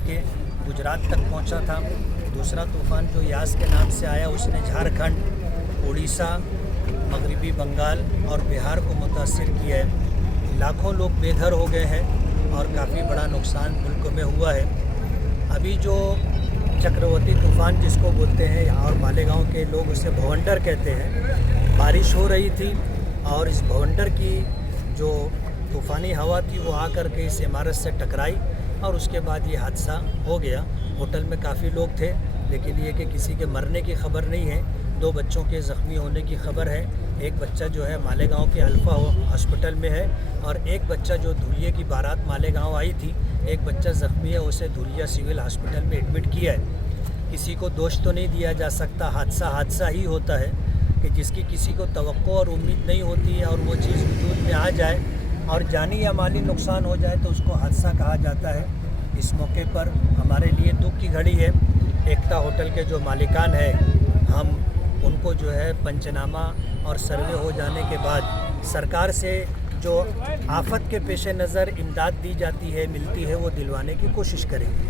करके गुजरात तक पहुंचा था। दूसरा तूफ़ान जो यास के नाम से आया उसने झारखंड, उड़ीसा, मगरबी बंगाल और बिहार को मुतासिर किया है। लाखों लोग बेघर हो गए हैं और काफ़ी बड़ा नुकसान मुल्क में हुआ है। अभी जो चक्रवाती तूफ़ान जिसको बोलते हैं और मालेगांव के लोग उसे भवंडर कहते हैं, बारिश हो रही थी और इस भवंडर की जो तूफ़ानी हवा थी वो आकर के इस इमारत से टकराई और उसके बाद ये हादसा हो गया। होटल में काफ़ी लोग थे, लेकिन ये कि किसी के मरने की खबर नहीं है। 2 बच्चों के ज़ख्मी होने की खबर है। एक बच्चा जो है मालेगांव के अल्फ़ा हॉस्पिटल में है और एक बच्चा जो धुलिया की बारात मालेगांव आई थी, एक बच्चा ज़ख्मी है, उसे धुलिया सिविल हॉस्पिटल में एडमिट किया है। किसी को दोष तो नहीं दिया जा सकता, हादसा ही होता है कि जिसकी किसी को तवक्को और उम्मीद नहीं होती है और वो चीज़ वजूद में आ जाए और जानी या माली नुकसान हो जाए तो उसको हादसा कहा जाता है। इस मौके पर हमारे लिए दुख की घड़ी है। एकता होटल के जो मालिकान हैं, हम उनको जो है पंचनामा और सर्वे हो जाने के बाद सरकार से जो आफत के पेश नज़र इमदाद दी जाती है, मिलती है, वो दिलवाने की कोशिश करेंगे।